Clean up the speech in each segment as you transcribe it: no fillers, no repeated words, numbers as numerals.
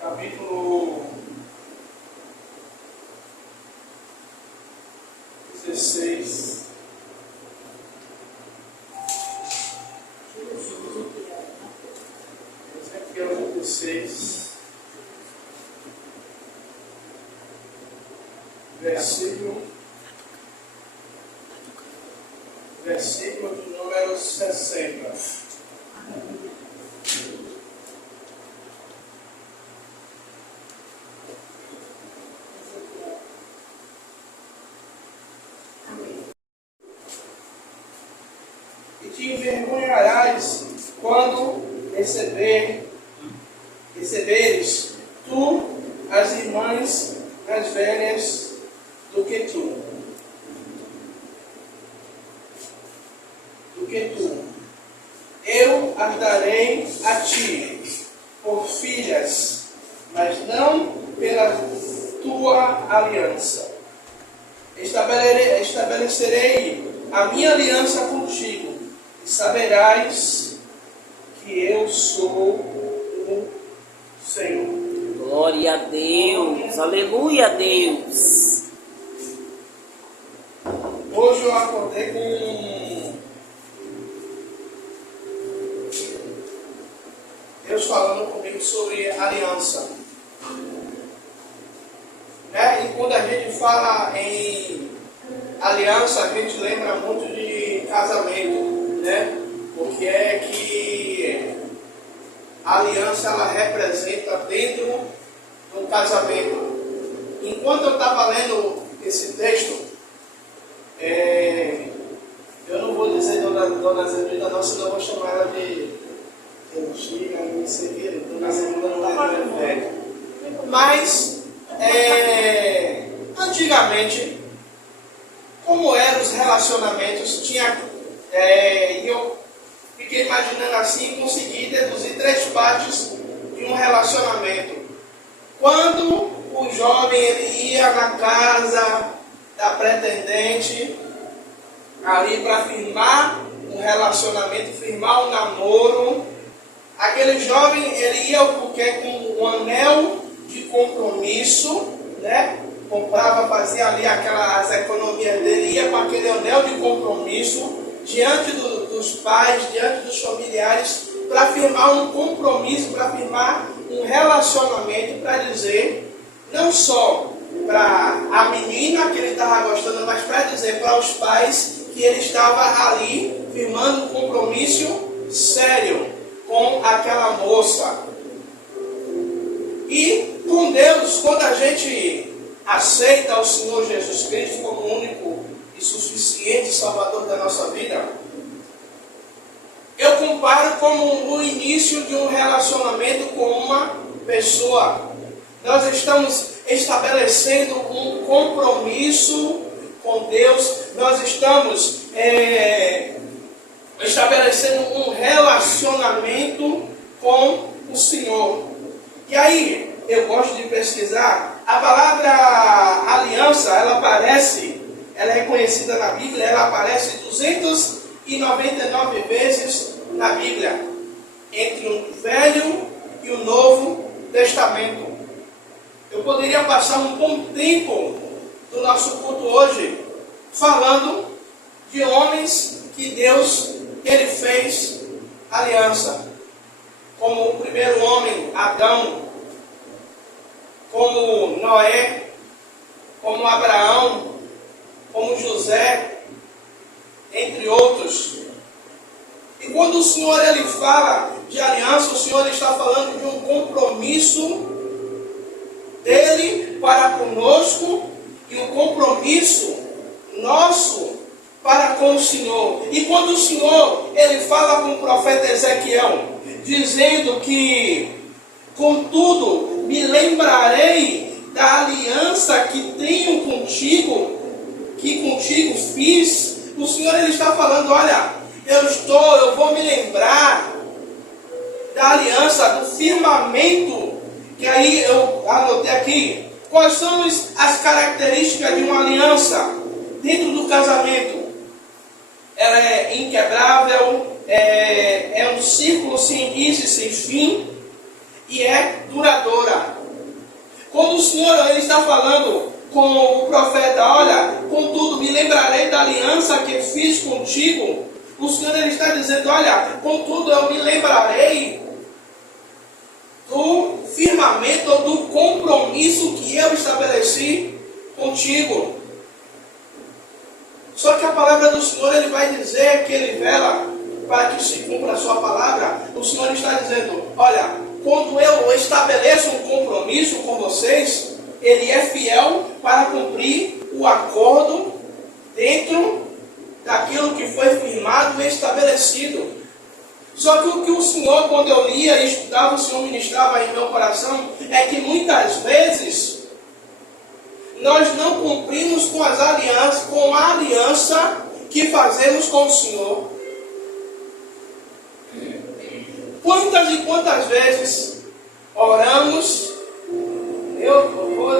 Capítulo 16. Ezequiel 16, versículo de número 60. E te envergonharás quando receberes tu as irmãs mais velhas do que tu. Eu as darei a ti por filhas, mas não pela tua aliança. Estabelecerei a minha aliança contigo, e saberás que eu sou o Senhor. Glória a Deus, aleluia a Deus. Hoje eu acordei com Deus falando comigo sobre aliança. E quando a gente fala em aliança, a gente lembra muito de casamento, né? Porque é que a aliança ela representa dentro do casamento. Enquanto eu estava lendo esse texto, eu não vou dizer Dona Zebrina, não, senão eu vou chamar ela de antiga, não sei, Dona Zebrina não é velha. Mas, antigamente, como eram os relacionamentos, e eu fiquei imaginando assim, consegui deduzir 3 partes de um relacionamento. Quando o jovem ele ia na casa da pretendente, ali para firmar um relacionamento, firmar um namoro, aquele jovem ele ia com um anel de compromisso, né? Comprava, fazia ali as economias dele, ia com aquele anel de compromisso diante dos pais, diante dos familiares, para firmar um compromisso, para firmar um relacionamento, para dizer, não só para a menina que ele estava gostando, mas para dizer para os pais que ele estava ali firmando um compromisso sério com aquela moça. E com Deus, quando a gente aceita o Senhor Jesus Cristo como o único e suficiente Salvador da nossa vida, eu comparo como o início de um relacionamento com uma pessoa. Nós estamos estabelecendo um compromisso com Deus, nós estamos estabelecendo um relacionamento com o Senhor. E aí, eu gosto de pesquisar, a palavra aliança, ela é reconhecida na Bíblia, ela aparece 299 vezes na Bíblia, entre o Velho e o Novo Testamento. Eu poderia passar um bom tempo do nosso culto hoje falando de homens que Deus ele fez aliança, como o primeiro homem, Adão, como Noé, como Abraão, como José, entre outros. E quando o Senhor ele fala de aliança, o Senhor está falando de um compromisso dele para conosco e um compromisso nosso para com o Senhor. E quando o Senhor ele fala com o profeta Ezequiel, dizendo que, contudo, me lembrarei da aliança que tenho contigo, que contigo fiz, o Senhor ele está falando, olha, eu vou me lembrar da aliança, do firmamento, que aí eu anotei aqui. Quais são as características de uma aliança dentro do casamento? Ela é inquebrável, é um círculo sem início e sem fim, e é duradoura. Quando o Senhor ele está falando com o profeta, olha, contudo me lembrarei da aliança que fiz contigo, o Senhor ele está dizendo, olha, contudo eu me lembrarei do firmamento, do compromisso que eu estabeleci contigo. Só que a palavra do Senhor ele vai dizer que ele vela para que se cumpra a sua palavra. O Senhor está dizendo, olha, quando eu estabeleço um compromisso com vocês, ele é fiel para cumprir o acordo dentro daquilo que foi firmado e estabelecido. Só que o que o Senhor, quando eu lia e estudava, o Senhor ministrava em meu coração, é que muitas vezes nós não cumprimos com as alianças, com a aliança que fazemos com o Senhor. Quantas e quantas vezes oramos, eu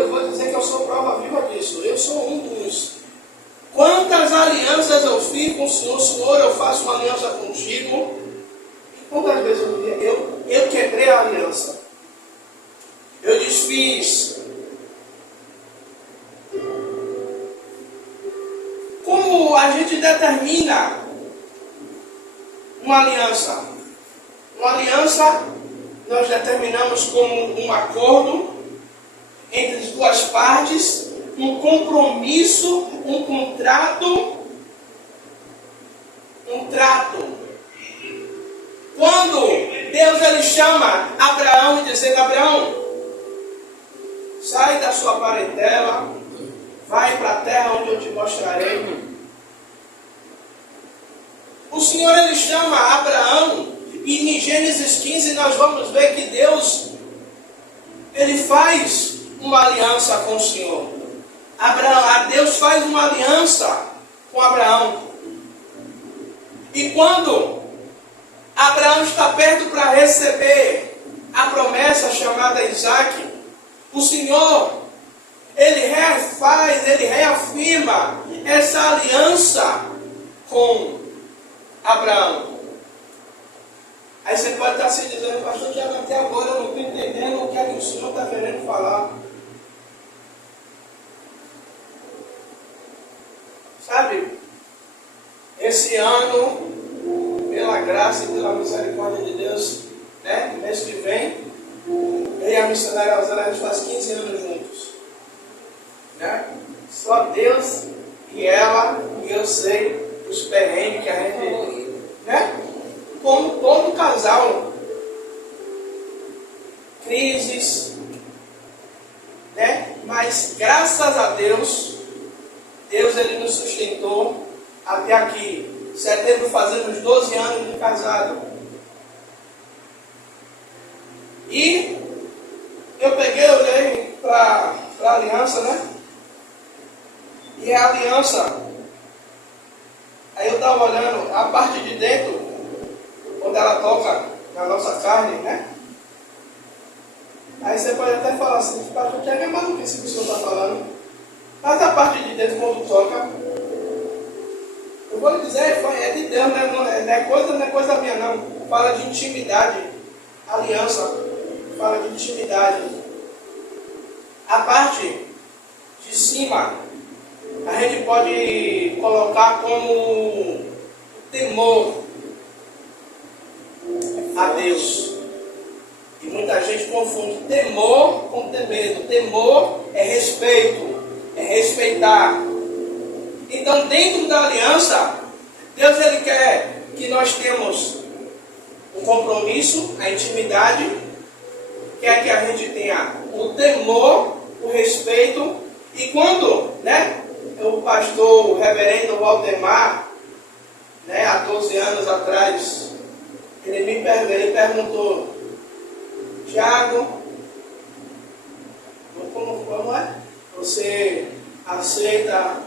vou dizer que eu sou prova viva disso, eu sou um dos. Quantas alianças eu fiz com o Senhor, Senhor, eu faço uma aliança contigo. Quantas vezes eu quebrei a aliança, eu desfiz. Como a gente determina uma aliança? Uma aliança nós determinamos como um acordo entre as duas partes, um compromisso, um contrato, um trato. Quando Deus ele chama Abraão e diz, Abraão, sai da sua parentela, vai para a terra onde eu te mostrarei. O Senhor ele chama Abraão e em Gênesis 15 nós vamos ver que Deus ele faz uma aliança com o Senhor. Deus faz uma aliança com Abraão. E quando Abraão está perto para receber a promessa chamada Isaac, o Senhor ele reafirma essa aliança com Abraão. Aí você pode estar se dizendo, pastor Tiago, até agora eu não estou entendendo o que é que o Senhor está querendo falar. Sabe, esse ano, pela graça e pela misericórdia de Deus, né, mês que vem, eu e a missionária Rosana, a gente faz 15 anos juntos. Né? Só Deus e ela, e eu sei os perrengues que a gente, né? Como todo casal, crises, né? Mas graças a Deus, Deus ele nos sustentou até aqui. Setembro fazemos 12 anos de casado. E eu olhei para a aliança, né? E a aliança, aí eu estava olhando a parte de dentro, onde ela toca na nossa carne, né? Aí você pode até falar assim, pastor Tiago, é maluquice que o senhor está falando. Mas a parte de dentro, quando toca, eu vou lhe dizer, é de Deus, né? Não é coisa minha não. Fala de intimidade, aliança, fala de intimidade. A parte de cima, a gente pode colocar como temor a Deus. E muita gente confunde temor com temer. Temor é respeito, é respeitar. Então, dentro da aliança, Deus ele quer que nós tenhamos o compromisso, a intimidade, quer que a gente tenha o temor, o respeito. E quando, né, o pastor, o reverendo Valdemar, né, há 12 anos atrás, ele perguntou, Tiago, como é? Você aceita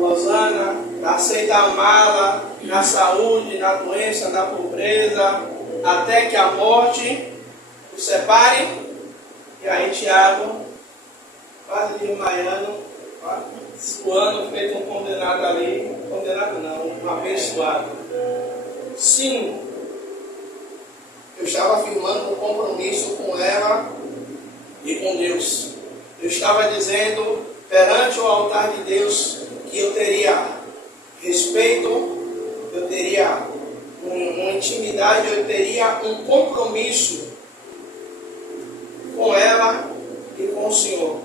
Rosana aceita amá-la na saúde, na doença, na pobreza, até que a morte os separe. E aí Tiago, quase desmaiando, suando, feito um condenado ali. Condenado não, um abençoado. Sim, eu estava firmando um compromisso com ela e com Deus. Eu estava dizendo perante o altar de Deus que eu teria respeito, eu teria uma intimidade, eu teria um compromisso com ela e com o Senhor.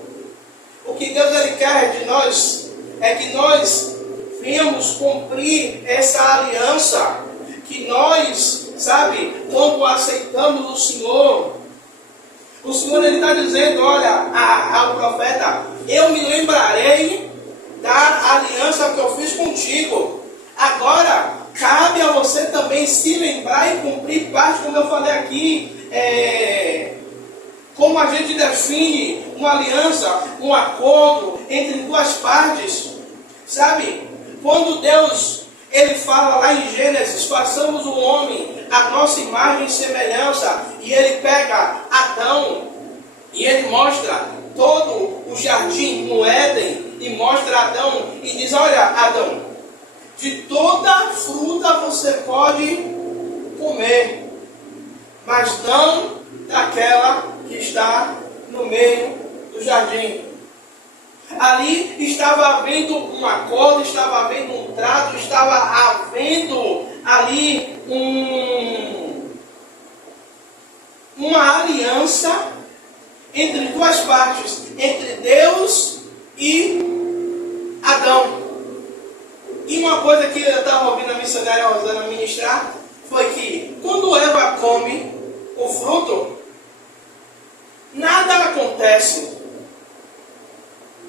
O que Deus ele quer de nós é que nós venhamos cumprir essa aliança, que nós, sabe, quando aceitamos o Senhor ele está dizendo, olha, ao profeta, eu me lembrarei da aliança que eu fiz contigo. Agora, cabe a você também se lembrar e cumprir parte, como eu falei aqui, como a gente define uma aliança, um acordo entre duas partes, sabe? Quando Deus, ele fala lá em Gênesis, façamos o homem a nossa imagem e semelhança, e ele pega Adão, e ele mostra todo o jardim no Éden, e mostra Adão, e diz, olha Adão, de toda fruta você pode comer, mas não daquela que está no meio do jardim. Ali estava havendo um acordo, estava havendo um trato, estava havendo ali uma aliança entre duas partes, entre Deus e Adão. E uma coisa que eu estava ouvindo a missionária Rosana ministrar foi que quando Eva come o fruto, nada acontece.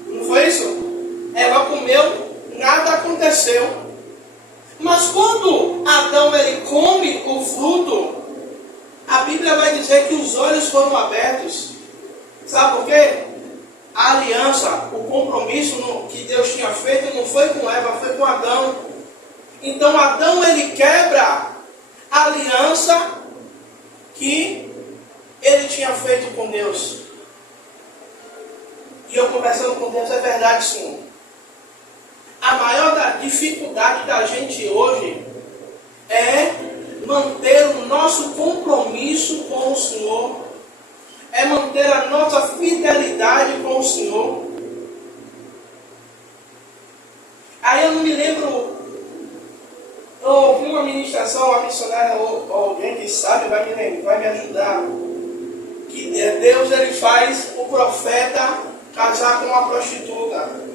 Não foi isso? Ela comeu, nada aconteceu. Mas quando Adão ele come o fruto, a Bíblia vai dizer que os olhos foram abertos. Sabe por quê? A aliança, o compromisso que Deus tinha feito não foi com Eva, foi com Adão. Então Adão ele quebra a aliança que ele tinha feito com Deus. E eu conversando com Deus, é verdade sim. A maior dificuldade da gente hoje é manter o nosso compromisso com o Senhor, é manter a nossa fidelidade com o Senhor. Aí eu não me lembro, eu ouvi uma ministração, uma missionária ou alguém que sabe vai me ajudar, que Deus ele faz o profeta casar com uma prostituta.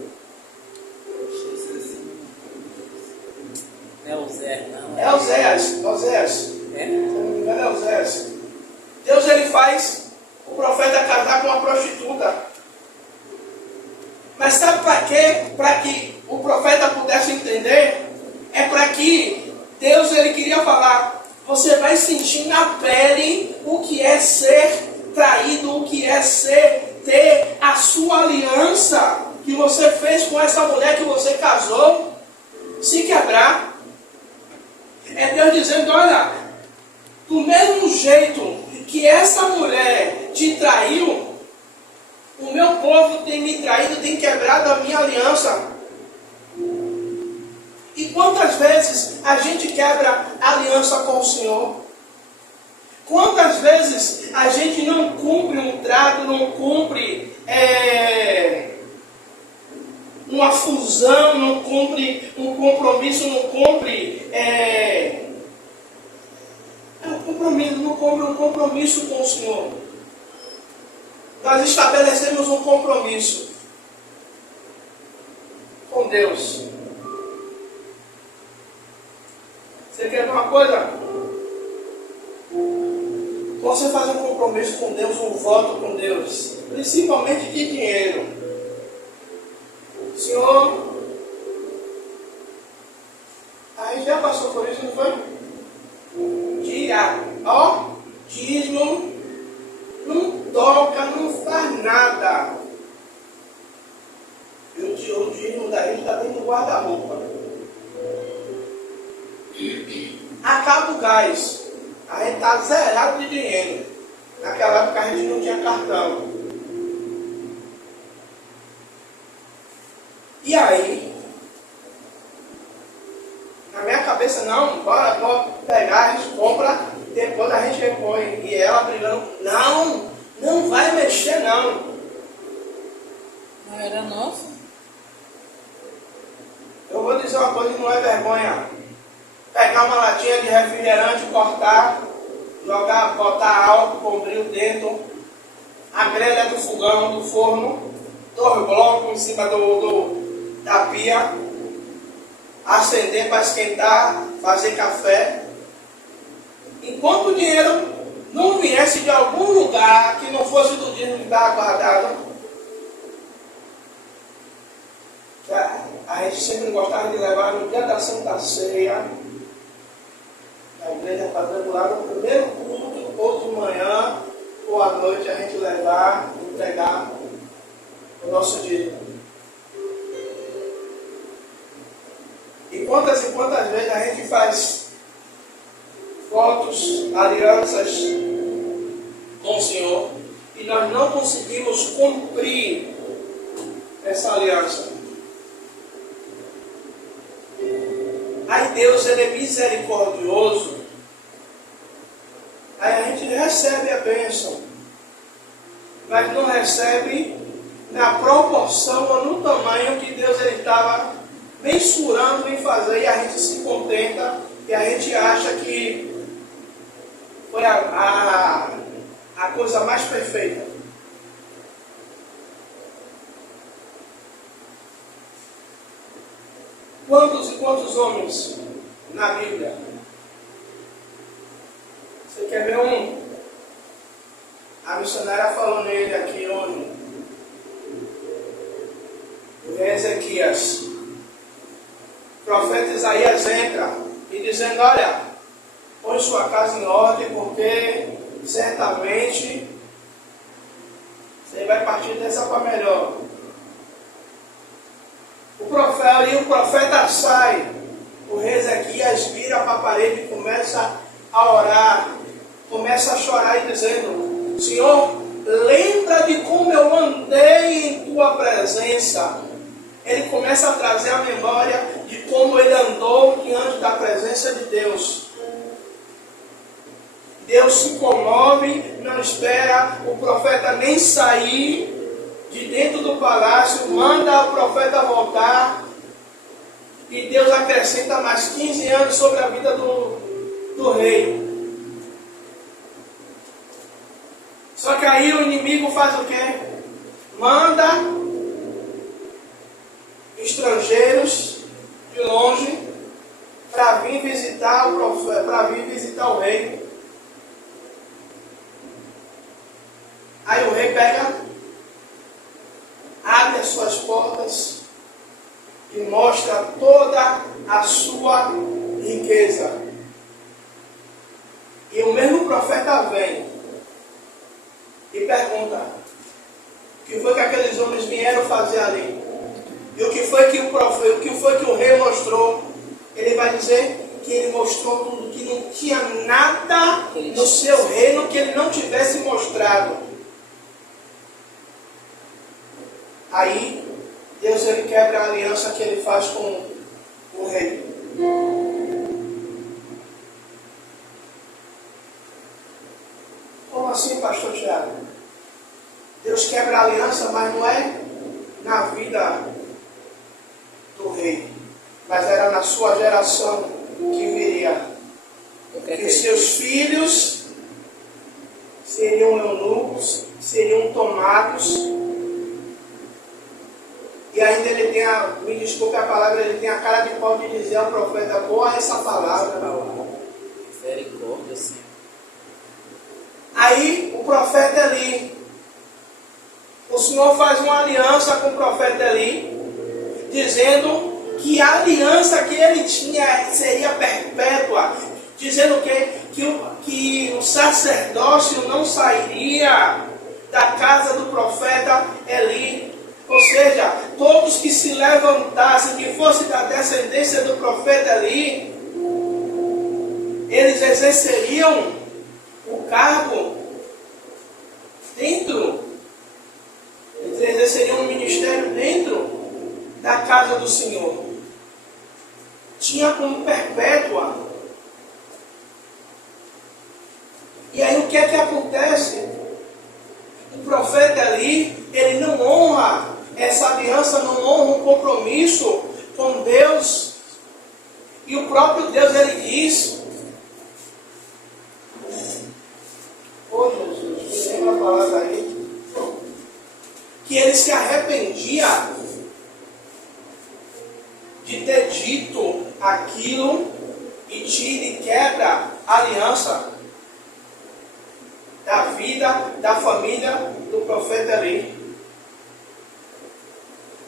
É Oséias, não. É Oséias. É? Se não me engano é Oséias. Deus ele faz o profeta casar com uma prostituta. Mas sabe para quê? Para que o profeta pudesse entender, é para que Deus ele queria falar, você vai sentir na pele o que é ser traído, o que é ter a sua aliança que você fez com essa mulher que você casou se quebrar. É Deus dizendo, olha, do mesmo jeito que essa mulher te traiu, o meu povo tem me traído, tem quebrado a minha aliança. E quantas vezes a gente quebra a aliança com o Senhor? Quantas vezes a gente não cumpre um trato, não cumpre uma fusão, não cumpre um compromisso, não cumpre um compromisso com o Senhor. Nós estabelecemos um compromisso com Deus. Você quer ver uma coisa? Você faz um compromisso com Deus, um voto com Deus, principalmente de dinheiro. Senhor, aí já passou por isso, não foi? Dízimo, não toca, não faz nada. E o dízimo da gente está dentro do guarda-roupa. acaba o gás. A gente está zerado de dinheiro. Naquela época a gente não tinha cartão. E aí, na minha cabeça, não, bora pegar, a gente compra, depois a gente repõe. E ela brigando, não vai mexer não. Não era nossa? Eu vou dizer uma coisa que não é vergonha. Pegar uma latinha de refrigerante, cortar, jogar, botar álcool, bombril dentro, a grelha do fogão, do forno, 2 blocos em cima da pia, acender para esquentar, fazer café. Enquanto o dinheiro não viesse de algum lugar que não fosse do dinheiro que estava guardado, a gente sempre gostava de levar no dia da Santa Ceia, a igreja quadrangular, no primeiro culto, ou de manhã, ou à noite, a gente levar, entregar o nosso dízimo. E quantas vezes a gente faz votos, alianças com o Senhor, e nós não conseguimos cumprir essa aliança. Aí Deus, ele é misericordioso. Aí a gente recebe a bênção, mas não recebe na proporção ou no tamanho que Deus ele estava mensurando em fazer, e a gente se contenta e a gente acha que foi a coisa mais perfeita. Quantos e quantos homens na Bíblia? Você quer ver um? A missionária falou nele aqui hoje. O rei Ezequias. O profeta Isaías entra e dizendo, olha, põe sua casa em ordem, porque certamente você vai partir dessa para melhor. O profeta sai, o rei Ezequias vira para a parede e começa a orar, começa a chorar e dizendo, Senhor, lembra de como eu andei em tua presença. Ele começa a trazer a memória de como ele andou diante da presença de Deus. Deus se comove, não espera o profeta nem sair de dentro do palácio, manda o profeta voltar, e Deus acrescenta mais 15 anos sobre a vida do rei. Só que aí o inimigo faz o quê? Manda estrangeiros de longe para vir visitar o profeta, para vir visitar o rei. Aí o rei abre as suas portas e mostra toda a sua riqueza. E o mesmo profeta vem e pergunta: o que foi que aqueles homens vieram fazer ali? E o que foi que o rei mostrou? Ele vai dizer que ele mostrou tudo, que não tinha nada no seu reino que ele não tivesse mostrado. Aí, Deus ele quebra a aliança que ele faz com o rei. Como assim, pastor Tiago? Deus quebra a aliança, mas não é na vida do rei, mas era na sua geração que viria. Que seus filhos seriam eunucos, seriam tomados. E ainda ele tem me desculpe a palavra, ele tem a cara de pau de dizer ao profeta, boa essa palavra. Misericórdia, Senhor. Aí o profeta Eli, o Senhor faz uma aliança com o profeta Eli, dizendo que a aliança que ele tinha seria perpétua, dizendo que o sacerdócio não sairia da casa do profeta Eli. Ou seja, todos que se levantassem, que fosse da descendência do profeta Eli, eles exerceriam o cargo dentro, eles exerceriam o ministério dentro da casa do Senhor. Tinha como perpétua. E aí o que é que acontece? O profeta ali, ele não honra essa aliança, não honra um compromisso com Deus. E o próprio Deus, ele diz: oh Jesus, tem uma palavra aí, que ele se arrependia de ter dito aquilo e tira e quebra a aliança da vida, da família do profeta ali.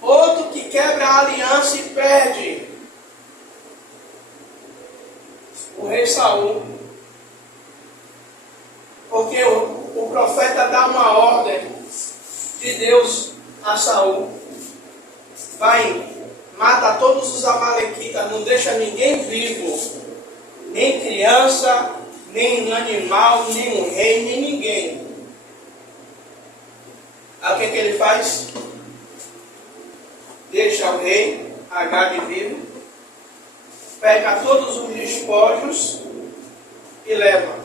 Outro que quebra a aliança e perde, o rei Saul. Porque o profeta dá uma ordem de Deus a Saul: vai, mata todos os amalequitas, não deixa ninguém vivo, nem criança, nem animal, nem um rei, nem ninguém. Aí o que ele faz? Deixa o rei Agag vivo, pega todos os despojos e leva.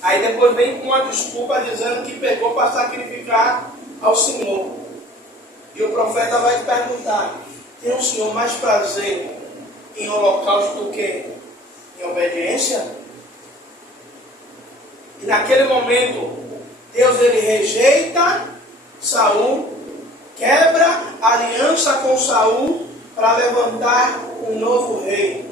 Aí depois vem com uma desculpa dizendo que pegou para sacrificar ao Senhor. E o profeta vai perguntar: tem o Senhor mais prazer em holocausto do que em obediência? E naquele momento, Deus ele rejeita Saul, quebra a aliança com Saul para levantar um novo rei.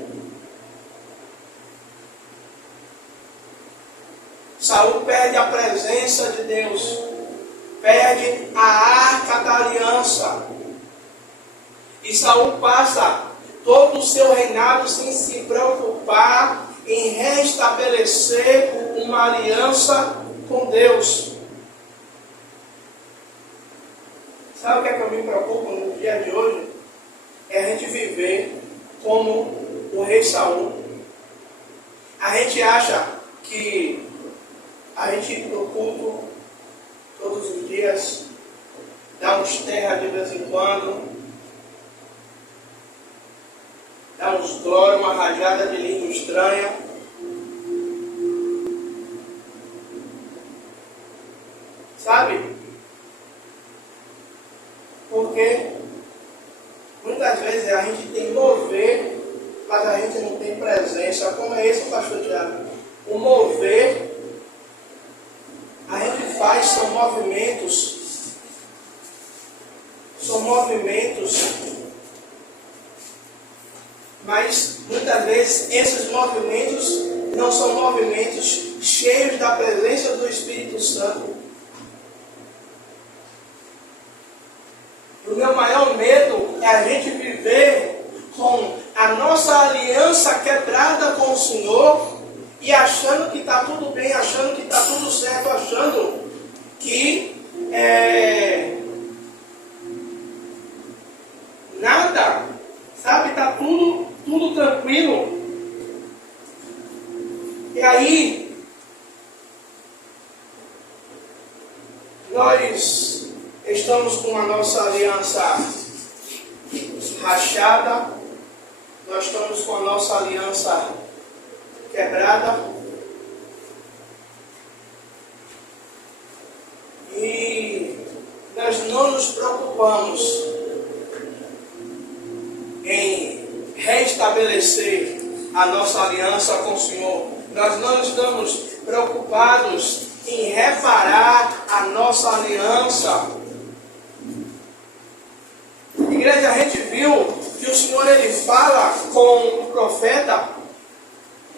Saul perde a presença de Deus, perde a arca da aliança. E Saul passa todo o seu reinado sem se preocupar em restabelecer uma aliança com Deus. Sabe o que é que eu me preocupo no dia de hoje? É a gente viver como o rei Saul. A gente acha que a gente ir para o culto todos os dias, dá uns terra de vez em quando, dá uns glória, uma rajada de língua estranha. Sabe? Porque muitas vezes a gente tem mover, mas a gente não tem presença. Como é esse, pastor Tiago? O mover, a gente faz, são movimentos, mas muitas vezes esses movimentos não são movimentos cheios da presença do Espírito Santo. O meu maior medo é a gente viver com a nossa aliança quebrada com o Senhor e achando que está tudo bem, achando que está tudo certo, achando que nada, sabe, está tudo tranquilo. E aí, nós estamos com a nossa aliança rachada, nós estamos com a nossa aliança quebrada, e nós não nos preocupamos em restabelecer a nossa aliança com o Senhor. Nós não estamos preocupados em reparar a nossa aliança. Igreja, a gente viu que o Senhor ele fala com o profeta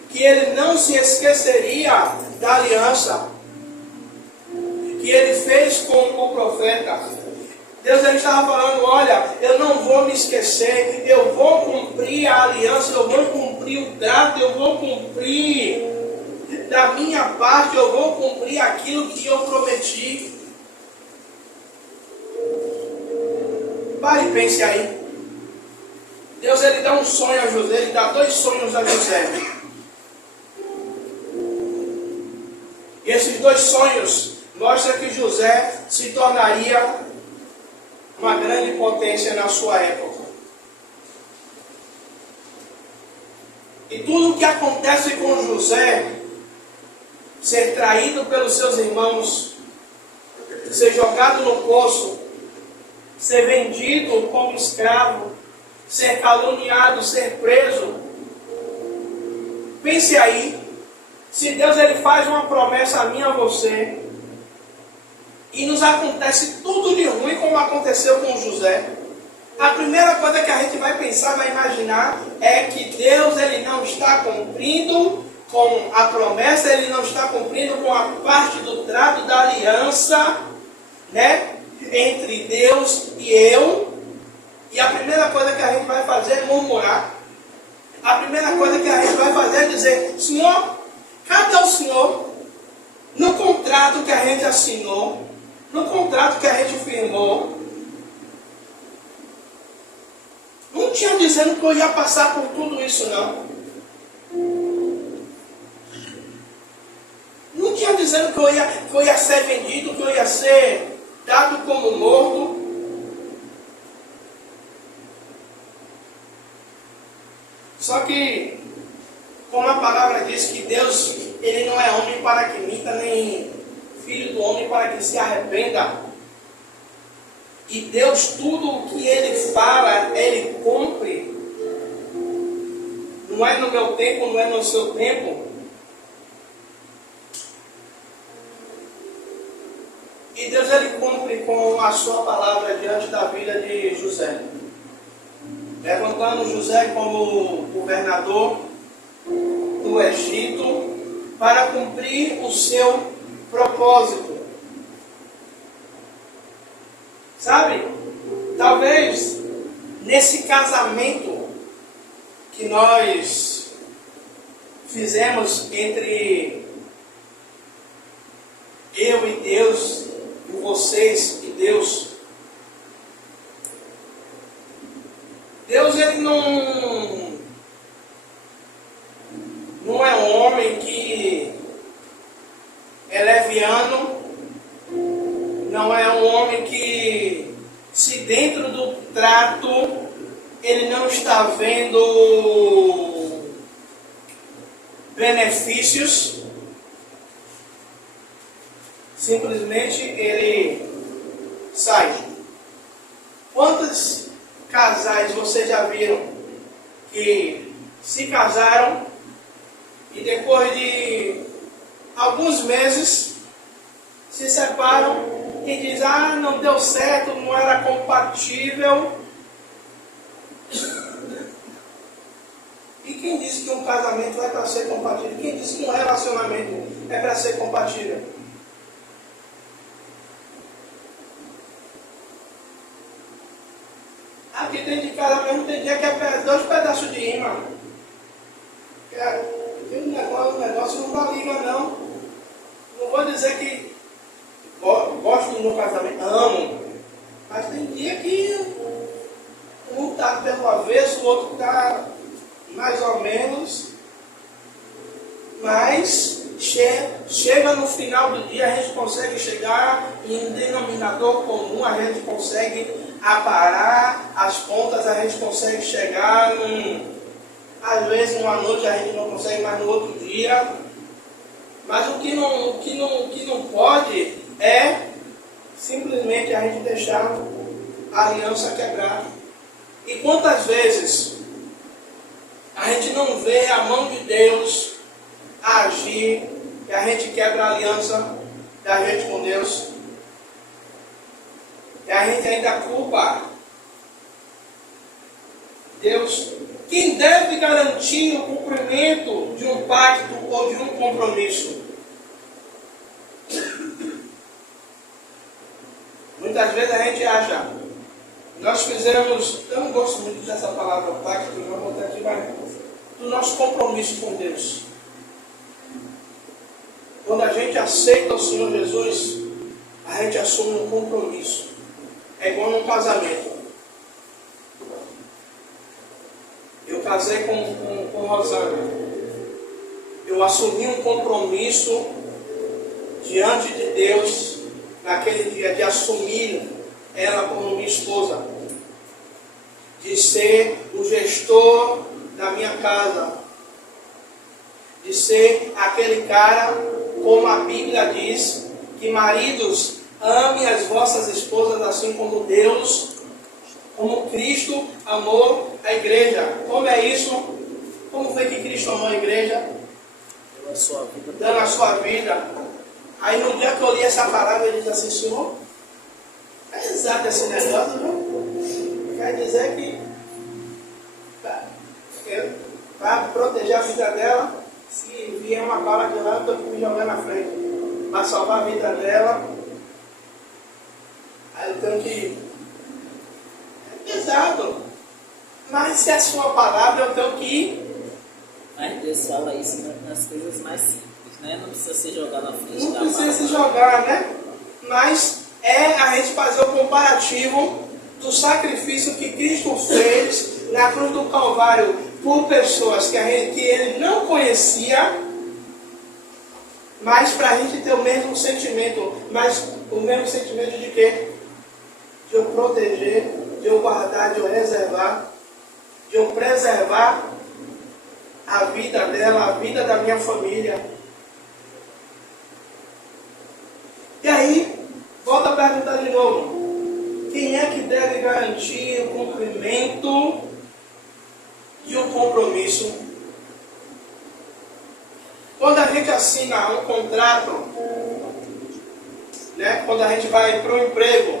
que ele não se esqueceria da aliança que ele fez com o profeta. Deus ele estava falando: olha, eu não vou me esquecer, eu vou cumprir a aliança, eu vou cumprir o trato, eu vou cumprir da minha parte, eu vou cumprir aquilo que eu prometi. Pare e pense aí. Deus ele dá um sonho a José, ele dá 2 sonhos a José. E esses 2 sonhos mostram que José se tornaria uma grande potência na sua época. E tudo o que acontece com José, ser traído pelos seus irmãos, ser jogado no poço, ser vendido como escravo, ser caluniado, ser preso. Pense aí, se Deus ele faz uma promessa a mim e a você, e nos acontece tudo de ruim como aconteceu com José, a primeira coisa que a gente vai pensar, vai imaginar, é que Deus ele não está cumprindo com a promessa, ele não está cumprindo com a parte do trato da aliança, né, entre Deus e eu. E a primeira coisa que a gente vai fazer é murmurar. A primeira coisa que a gente vai fazer é dizer: Senhor, cadê o Senhor? No contrato que a gente assinou, no contrato que a gente firmou, não tinha dizendo que eu ia passar por tudo isso, não. Não tinha dizendo que eu ia ser vendido, que eu ia ser dado como morto. Só que, como a palavra diz que Deus, ele não é homem para que minta, nem filho do homem para que se arrependa. E Deus, tudo o que ele fala, ele cumpre. Não é no meu tempo, não é no seu tempo. E Deus, ele cumpre com a sua palavra diante da vida de José. Levantando José como governador do Egito para cumprir o seu propósito. Sabe? Talvez nesse casamento que nós fizemos entre eu e Deus, e vocês e Deus, Deus ele não é um homem que é leviano, não é um homem que, se dentro do trato ele não está vendo benefícios, simplesmente ele sai. Quantos casais vocês já viram que se casaram e depois de alguns meses se separam e dizem: ah, não deu certo, não era compatível? E quem disse que um casamento é para ser compatível? Quem disse que um relacionamento é para ser compatível? Aqui dentro de casa mesmo tem dia que é 2 pedaços de imã. O negócio não dá liga, não. Não vou dizer que gosto do meu casamento, amo. Mas tem dia que um está pelo avesso, o outro está mais ou menos. Mas chega no final do dia, a gente consegue chegar em um denominador comum, a gente consegue aparar as pontas, a gente consegue chegar às vezes numa noite a gente não consegue, mas no outro dia. Mas o que não pode é simplesmente a gente deixar a aliança quebrar. E quantas vezes a gente não vê a mão de Deus agir e a gente quebra a aliança da gente com Deus? E a gente ainda culpa Deus. Quem deve garantir o cumprimento de um pacto ou de um compromisso? Muitas vezes a gente acha, nós fizemos, eu não gosto muito dessa palavra pacto, eu vou botar aqui, mas do nosso compromisso com Deus. Quando a gente aceita o Senhor Jesus, a gente assume um compromisso. É igual num casamento. casei com Rosana, eu assumi um compromisso diante de Deus naquele dia de assumir ela como minha esposa, de ser o gestor da minha casa, de ser aquele cara, como a Bíblia diz, que maridos, amem as vossas esposas assim como Deus, como Cristo amou a igreja. Como é isso? Como foi que Cristo amou a igreja? Dando a sua vida. Aí no dia que eu li essa palavra, ele disse assim: Senhor, é exato esse negócio, viu? Quer dizer que para proteger a vida dela, se vier uma bala de lá, eu tenho que me jogar na frente. Para salvar a vida dela, aí eu tenho que... É pesado. Mas se é a sua palavra, eu tenho que ir. Mas Deus fala isso nas coisas mais simples, né? Não precisa se jogar na frente. Não precisa se jogar, né? Mas é a gente fazer o comparativo do sacrifício que Cristo fez na cruz do Calvário por pessoas que ele não conhecia, mas para a gente ter o mesmo sentimento. Mas o mesmo sentimento de quê? De eu proteger, de eu guardar, de eu reservar, de eu preservar a vida dela, a vida da minha família. E aí, volta a perguntar de novo: quem é que deve garantir o cumprimento de um compromisso? Quando a gente assina um contrato, né, quando a gente vai para o emprego,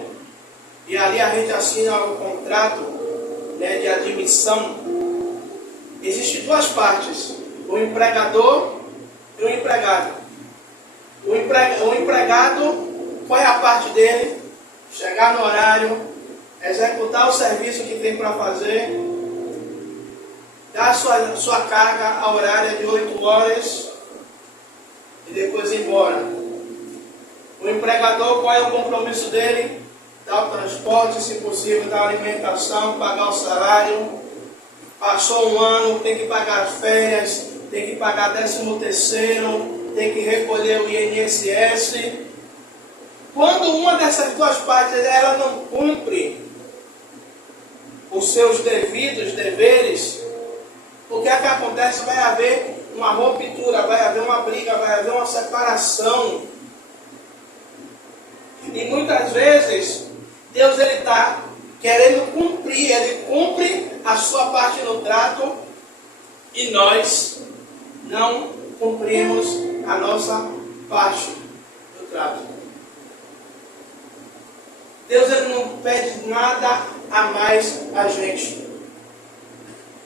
e ali a gente assina o contrato, né, de admissão, existem duas partes: o empregador e o empregado. O empregado, qual é a parte dele? Chegar no horário, executar o serviço que tem para fazer, dar sua carga horária de 8 horas e depois ir embora. O empregador, qual é o compromisso dele? Dar o transporte, se possível, dar a alimentação, pagar o salário. Passou um ano, tem que pagar as férias, tem que pagar 13º, tem que recolher o INSS. Quando uma dessas duas partes ela não cumpre os seus devidos deveres, o que é que acontece? Vai haver uma ruptura, vai haver uma briga, vai haver uma separação. E muitas vezes Deus está querendo cumprir, Ele cumpre a sua parte no trato e nós não cumprimos a nossa parte do trato. Deus, Ele não pede nada a mais a gente.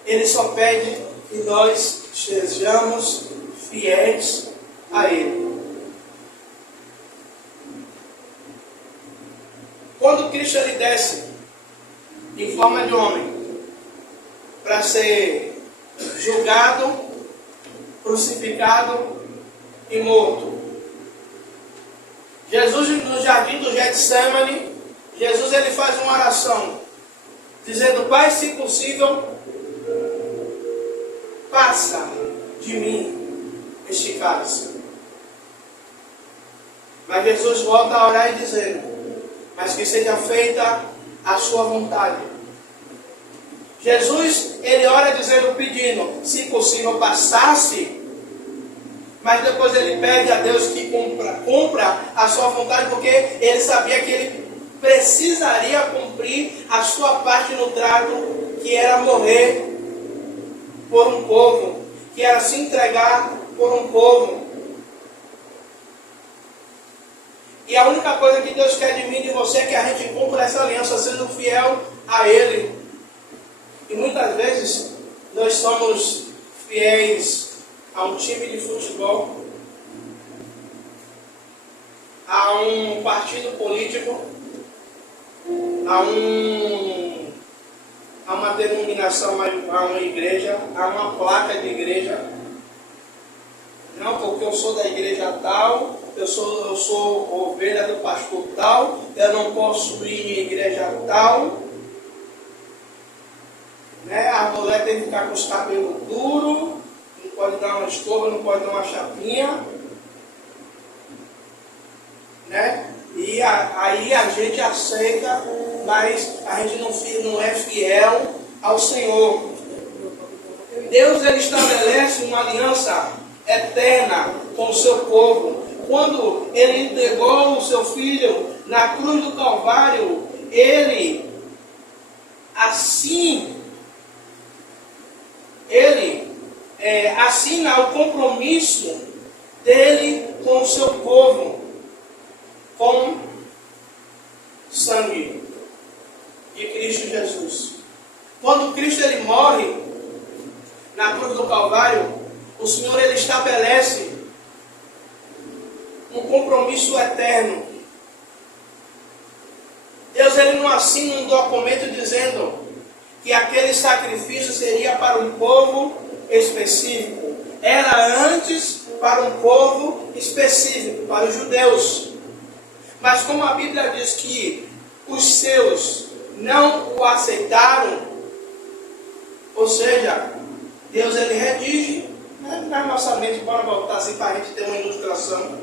Ele só pede que nós sejamos fiéis a Ele. Quando Cristo ele desce em forma de homem para ser julgado, crucificado e morto, Jesus no jardim do Getsemane, Jesus ele faz uma oração dizendo: Pai, se possível, passa de mim este cálice. Mas Jesus volta a orar e dizendo: mas que seja feita a sua vontade. Jesus, ele ora dizendo, pedindo, se possível passasse, mas depois ele pede a Deus que cumpra a sua vontade, porque ele sabia que ele precisaria cumprir a sua parte no trato, que era morrer por um povo, que era se entregar por um povo. E a única coisa que Deus quer de mim e de você é que a gente cumpra essa aliança sendo fiel a Ele. E muitas vezes nós somos fiéis a um time de futebol, a um partido político, a uma denominação, a uma igreja, a uma placa de igreja. Não, porque eu sou da igreja tal, eu sou ovelha do pastor tal, eu não posso ir em igreja tal. Né? A mulher vai ter que ficar com os cabelos duros, não pode dar uma escova, não pode dar uma chapinha, né? E aí a gente aceita, mas a gente não é fiel ao Senhor. Deus, ele estabelece uma aliança eterna com o seu povo. Quando ele entregou o seu filho na cruz do Calvário, ele assina o compromisso dele com o seu povo, com sangue de Cristo Jesus. Quando Cristo ele morre na cruz do Calvário, o Senhor ele estabelece um compromisso eterno. Deus ele não assina um documento dizendo que aquele sacrifício seria para um povo específico. Era antes para um povo específico, para os judeus. Mas como a Bíblia diz que os seus não o aceitaram, ou seja, Deus ele redige, né, na nossa mente, para voltar assim para a gente ter uma ilustração.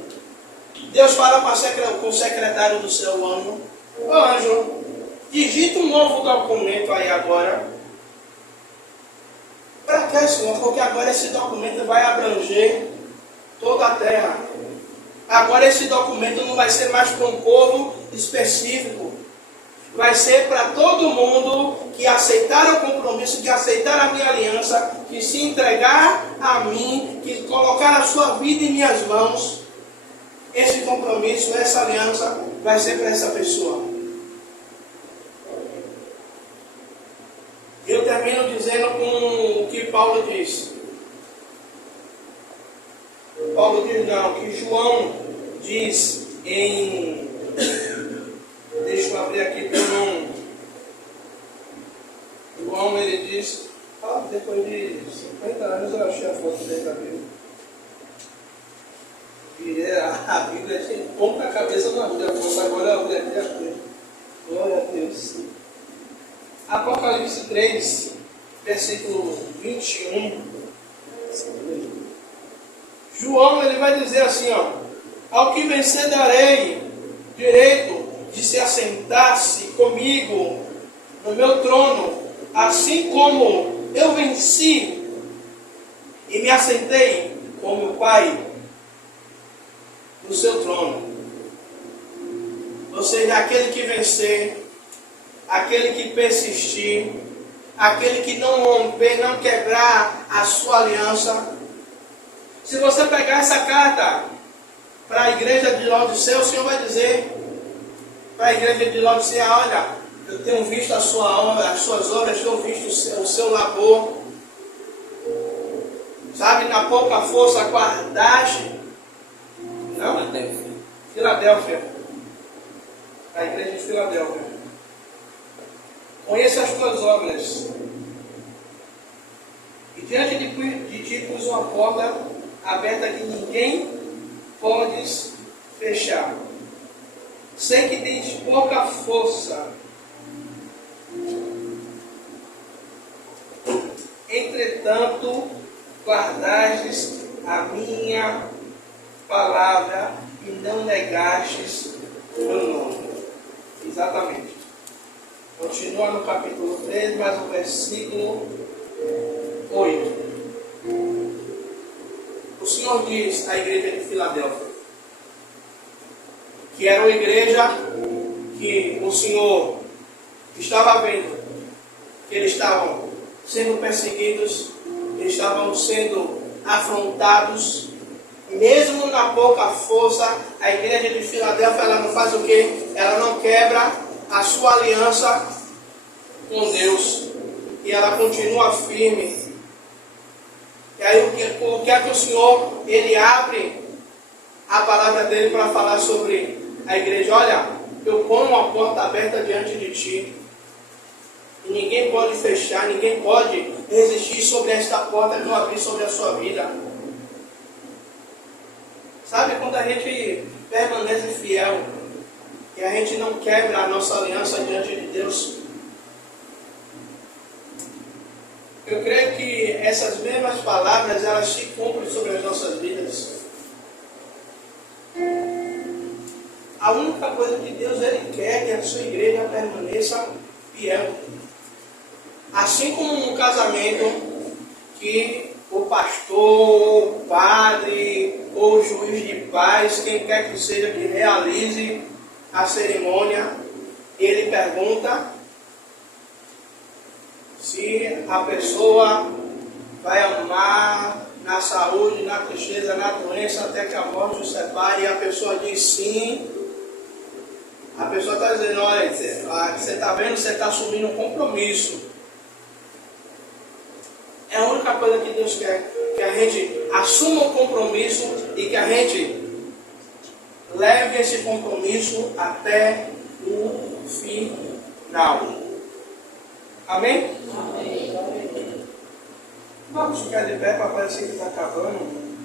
Deus fala com o secretário do seu anjo: ô anjo, digita um novo documento aí agora. Para que, Senhor? Porque agora esse documento vai abranger toda a terra. Agora esse documento não vai ser mais para um povo específico. Vai ser para todo mundo que aceitar o compromisso, que aceitar a minha aliança, que se entregar a mim, que colocar a sua vida em minhas mãos. Esse compromisso, essa aliança vai ser para essa pessoa. Eu termino dizendo com o que Paulo diz. Paulo diz não, que João diz em... Deixa eu abrir aqui para não... João ele diz... depois de 50 anos eu achei a foto dele da Bíblia. Virei a Bíblia, tinha ponto na cabeça, não abri a foto, agora eu abri aqui a Bíblia. Glória a Deus. Apocalipse 3, versículo 21. João ele vai dizer assim, ó: ao que vencer darei direito de se assentar-se comigo no meu trono, assim como eu venci e me assentei com meu Pai no seu trono. Ou seja, aquele que vencer, aquele que persistir, aquele que não romper, não quebrar a sua aliança. Se você pegar essa carta para a igreja de Laodiceia, o Senhor vai dizer para a igreja de Laodiceia: olha, eu tenho visto a sua obra, as suas obras, tenho visto o seu labor. Sabe, na pouca força guardaste. Não? Filadélfia. A igreja de Filadélfia. Conheça as tuas obras. E diante de ti pus uma porta aberta que ninguém pode fechar. Sei que tens pouca força. Entretanto, guardastes a minha palavra e não negastes o meu nome. Exatamente. Continua no capítulo 3, mas no versículo 8. O Senhor diz à igreja de Filadélfia, que era uma igreja que o Senhor estava vendo, que eles estavam sendo perseguidos, eles estavam sendo afrontados, mesmo na pouca força. A igreja de Filadélfia, ela não faz o quê? Ela não quebra a sua aliança com Deus, e ela continua firme. E aí o que é que o Senhor ele abre a palavra dele para falar sobre a igreja? Olha, eu ponho uma porta aberta diante de ti, e ninguém pode fechar, ninguém pode resistir sobre esta porta que eu abri sobre a sua vida. Sabe, quando a gente permanece fiel e a gente não quebra a nossa aliança diante de Deus, Eu creio que essas mesmas palavras, elas se cumprem sobre as nossas vidas. A única coisa que Deus ele quer é que a sua igreja permaneça fiel. Assim como no casamento, que o pastor, o padre, ou o juiz de paz, quem quer que seja que realize a cerimônia, ele pergunta se a pessoa vai amar na saúde, na tristeza, na doença, até que a morte os separe, e a pessoa diz sim. A pessoa está dizendo, olha, você está vendo, você está assumindo um compromisso. É a única coisa que Deus quer, que a gente assuma o compromisso e que a gente leve esse compromisso até o final. Amém? Amém. Vamos ficar de pé para parecer que está acabando.